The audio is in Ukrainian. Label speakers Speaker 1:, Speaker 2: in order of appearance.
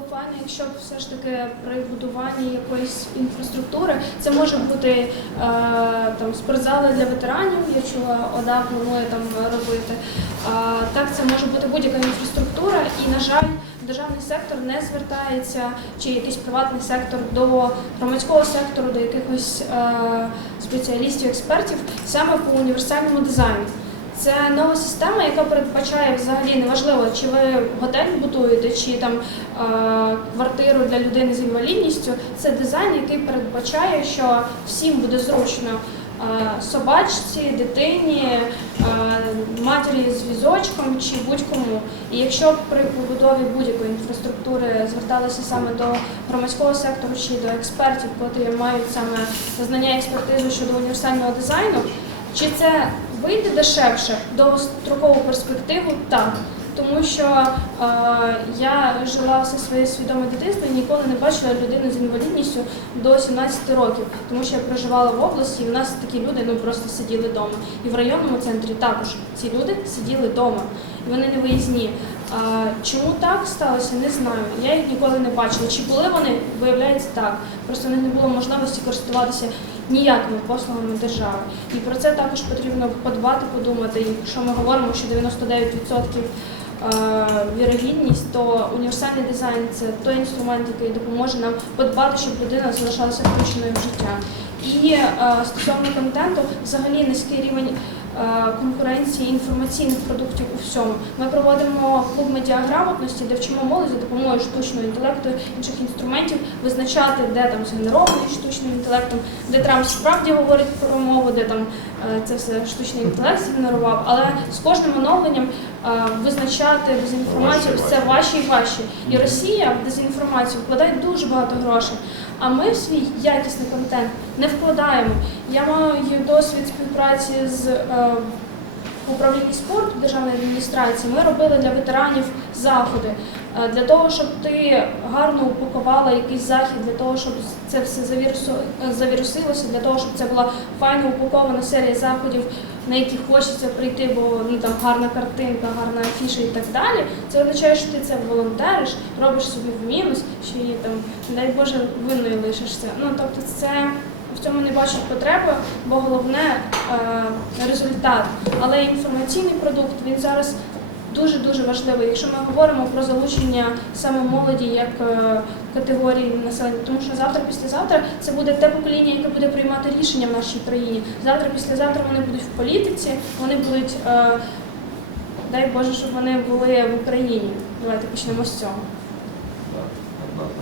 Speaker 1: б файно, якщо все ж таки при будуванні якоїсь інфраструктури це може бути е, там спортзали для ветеранів. Я чула, ОДА планує там робити. А, так, це може бути будь-яка інфраструктура, і на жаль, державний сектор не звертається чи якийсь приватний сектор до громадського сектору, до якихось е, спеціалістів, експертів саме по універсальному дизайну. Це нова система, яка передбачає взагалі неважливо, чи ви готель будуєте, чи там е, квартиру для людини з інвалідністю. Це дизайн, який передбачає, що всім буде зручно е, собачці, дитині, е, матері з візочком чи будь-кому. І якщо при побудові будь-якої інфраструктури зверталися саме до громадського сектору чи до експертів, котрі мають саме знання експертизу щодо універсального дизайну, чи це вийде дешевше довгострокову перспективу? Так. Тому що е, я жила все своє свідоме дитинство і ніколи не бачила людину з інвалідністю до 17 років, тому що я проживала в області, і в нас такі люди ну просто сиділи вдома. І в районному центрі також ці люди сиділи вдома, і вони не виїзні. Чому так сталося, не знаю. Я їх ніколи не бачила. Чи були вони? Виявляється так. Просто не було можливості користуватися ніякими послугами держави. І про це також потрібно подбати, подумати. Якщо ми говоримо, що 99% е, вірогідність, то універсальний дизайн це той інструмент, який допоможе нам подбати, щоб людина залишалася включеною в життя. І стосовно контенту, взагалі низький рівень конкуренції інформаційних продуктів у всьому. Ми проводимо клуб медіаграмотності, де вчимо молодь за допомогою штучного інтелекту інших інструментів визначати, де там згенерований штучним інтелектом, де Трамп справді говорить про мову, де там е, це все штучний інтелект генерував, Але з кожним оновленням е, визначати дезінформацію це ваші і ваші. І Росія в дезінформацію вкладає дуже багато грошей. А ми в свій якісний контент не вкладаємо. Я маю досвід співпраці з е, управління спорту державної адміністрації. Ми робили для ветеранів заходи Е, для того, щоб ти гарно упакувала якийсь захід, для того, щоб це все е, завірусилося, для того, щоб це була файно упакована серія заходів, на які хочеться прийти, бо ну там гарна картинка, гарна афіша і так далі. Це означає, що ти це волонтериш, робиш собі в мінус, чи там, не дай Боже, винною лишишся. Ну тобто, це в цьому не бачать потреби, бо головне е, результат. Але інформаційний продукт він зараз дуже дуже важливий. Якщо ми говоримо про залучення саме молоді як е, категорії населення, тому що завтра, післязавтра це буде те покоління, яке буде приймати рішення в нашій країні. Завтра, післязавтра вони будуть в політиці, вони будуть. е, Дай Боже, щоб вони були в Україні. Давайте почнемо з цього.